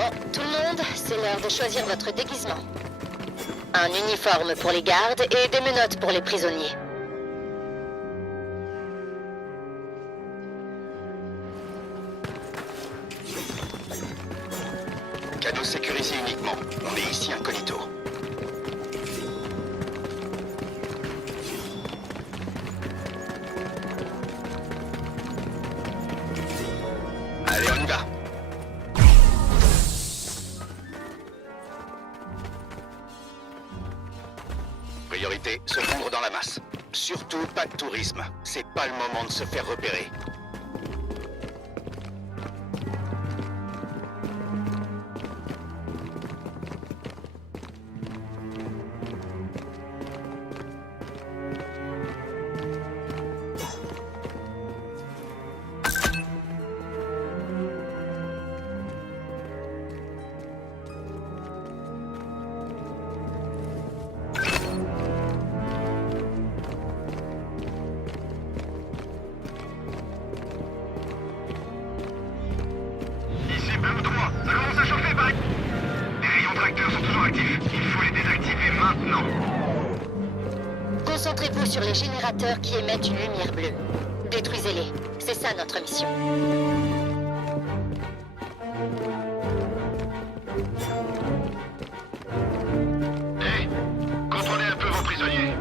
Bon, tout le monde, c'est l'heure de choisir votre déguisement. Un uniforme pour les gardes et des menottes pour les prisonniers. Cadeau sécurisé uniquement. On est ici incognito. Allez, on y va. Priorité, se fondre dans la masse. Surtout pas de tourisme. C'est pas le moment de se faire repérer. Ici Blue 3, ça commence à chauffer, pareil. Les rayons tracteurs sont toujours actifs. Il faut les désactiver maintenant. Concentrez-vous sur les générateurs qui émettent une lumière bleue. Détruisez-les. C'est ça notre mission. Hé, contrôlez un peu vos prisonniers.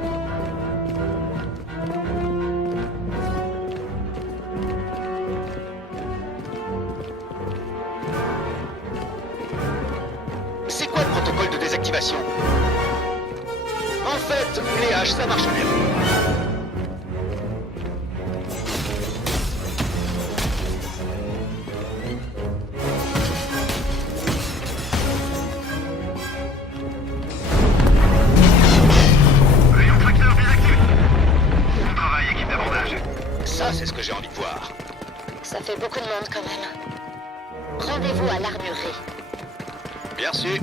C'est quoi le protocole de désactivation? En fait, les haches, ça marche bien. Rayon tracteur désactivé. Bon travail, équipe d'abordage. Ça, c'est ce que j'ai envie de voir. Ça fait beaucoup de monde quand même. Rendez-vous à l'armurerie. Bien sûr.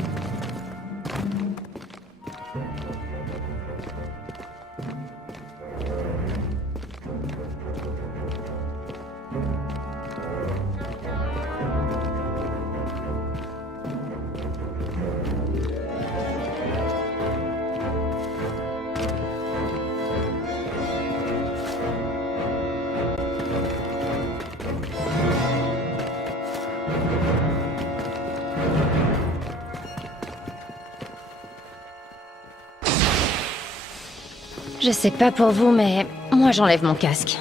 Je sais pas pour vous, mais moi j'enlève mon casque.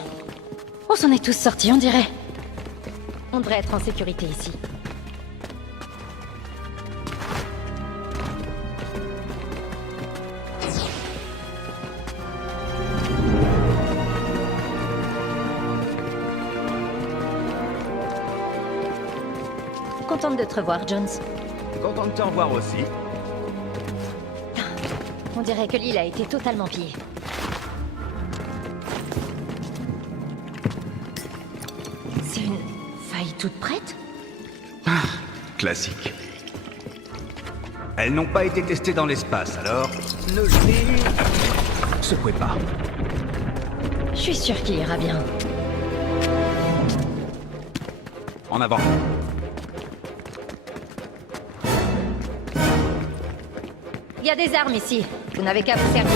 On s'en est tous sortis, on dirait. On devrait être en sécurité ici. Contente de te revoir, Jones. Content de te revoir aussi. On dirait que l'île a été totalement pillée. C'est une faille toute prête? Classique. Elles n'ont pas été testées dans l'espace, alors ne les secouez pas. Je suis sûre qu'il ira bien. En avant. Il y a des armes ici. Vous n'avez qu'à vous servir.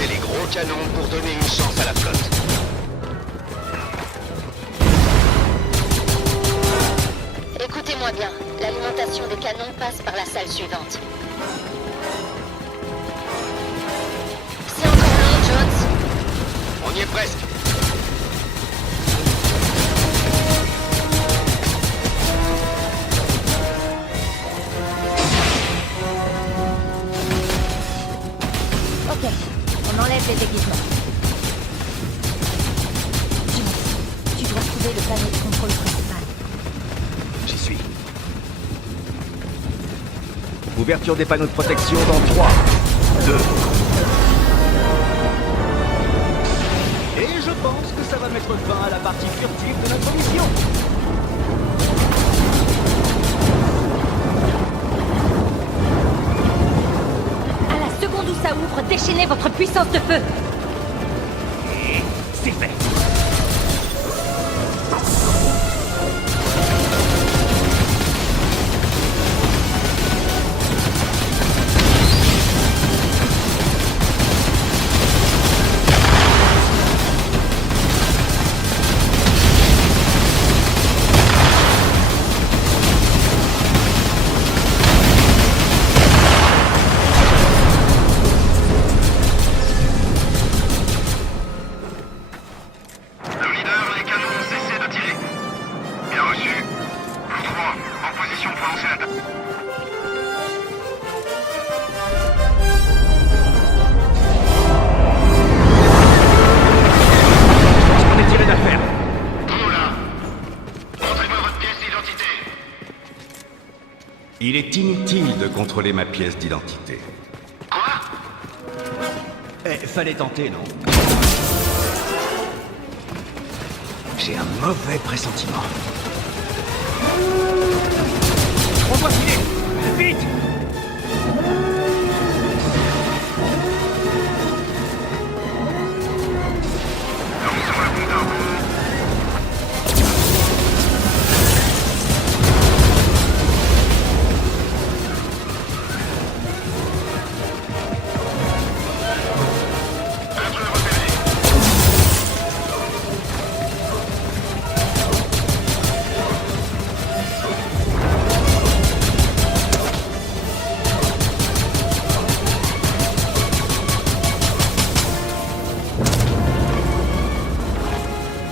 utiliser les gros canons pour donner une chance à la flotte. Écoutez-moi bien, l'alimentation des canons passe par la salle suivante. C'est encore long, Jones. On y est presque. Ok, on enlève les équipements. Jones, tu dois trouver le panneau de contrôle principal. J'y suis. Ouverture des panneaux de protection dans 3, 2. Et je pense que ça va mettre fin à la partie furtive de notre mission. À la seconde où ça ouvre, déchaînez votre puissance de feu. Et c'est fait. Le leader, les canons ont cessé de tirer. Bien reçu. Vous 3, en position pour lancer l'attaque. On est tiré d'affaire. Vous là, montrez-moi votre pièce d'identité. Il est inutile de contrôler ma pièce d'identité. Quoi? Fallait tenter, non? J'ai un mauvais pressentiment. On doit filer! Vite! Nous sommes le compteur. Intrus repéré.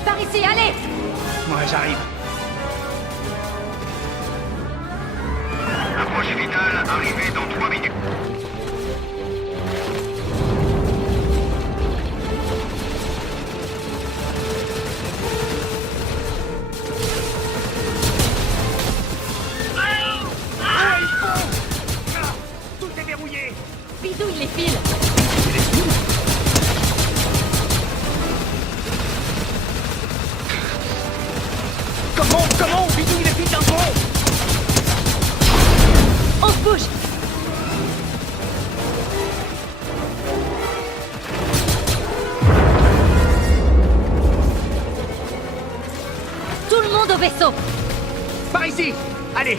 Par ici, allez! Ouais, j'arrive. Approche vitale, arrivée dans 3 minutes. Tout est verrouillé! Bidouille les fils! Comment on bidouille les fils d'un pont? On se bouge! Tout le monde au vaisseau! Par ici! Allez!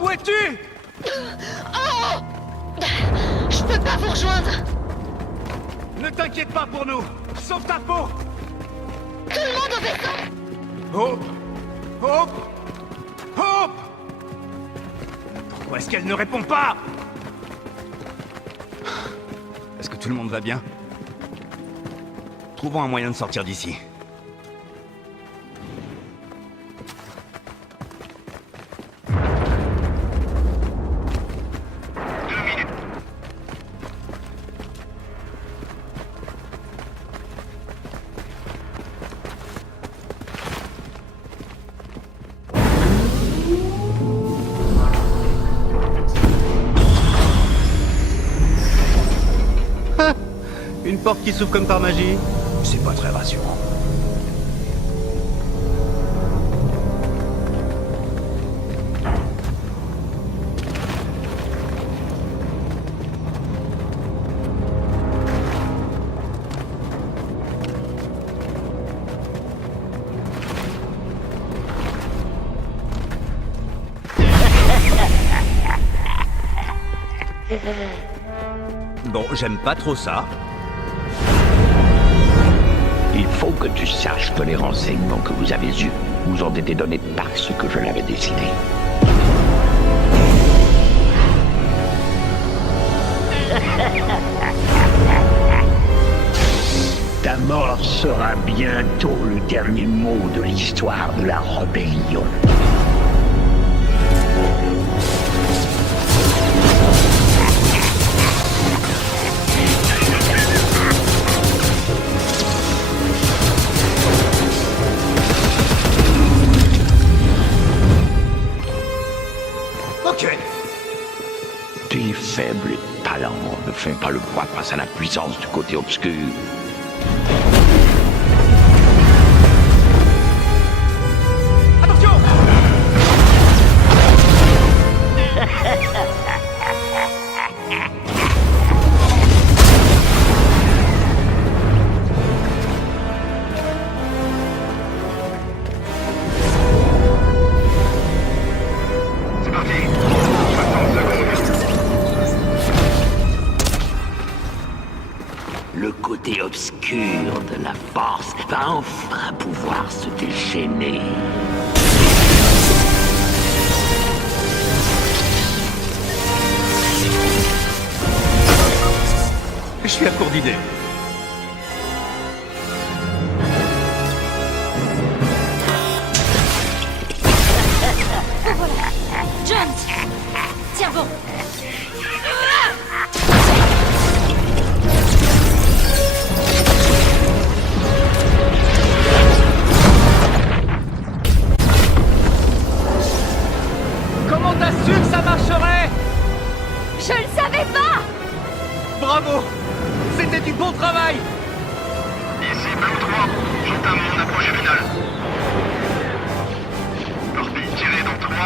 Où es-tu? Oh! Je peux pas vous rejoindre! Ne t'inquiète pas pour nous! Sauve ta peau! Tout le monde au vaisseau! Hope! Hope! Hope! Pourquoi est-ce qu'elle ne répond pas? Est-ce que tout le monde va bien? Trouvons un moyen de sortir d'ici. Une porte qui s'ouvre comme par magie, c'est pas très rassurant. Bon, j'aime pas trop ça. Il faut que tu saches que les renseignements que vous avez eus vous ont été donnés parce que je l'avais décidé. Ta mort sera bientôt le dernier mot de l'histoire de la rébellion. Tes faibles talents ne font pas le poids face à la puissance du côté obscur. Attention! C'est parti. 60 secondes. Le côté obscur de la force va enfin pouvoir se déchaîner. Je suis à court d'idées. Jones! Tiens bon! Comment t'as su que ça marcherait? Je le savais pas! Bravo! C'était du bon travail! Ici Blue 3, j'entame mon approche finale. Torpille tirée dans 3,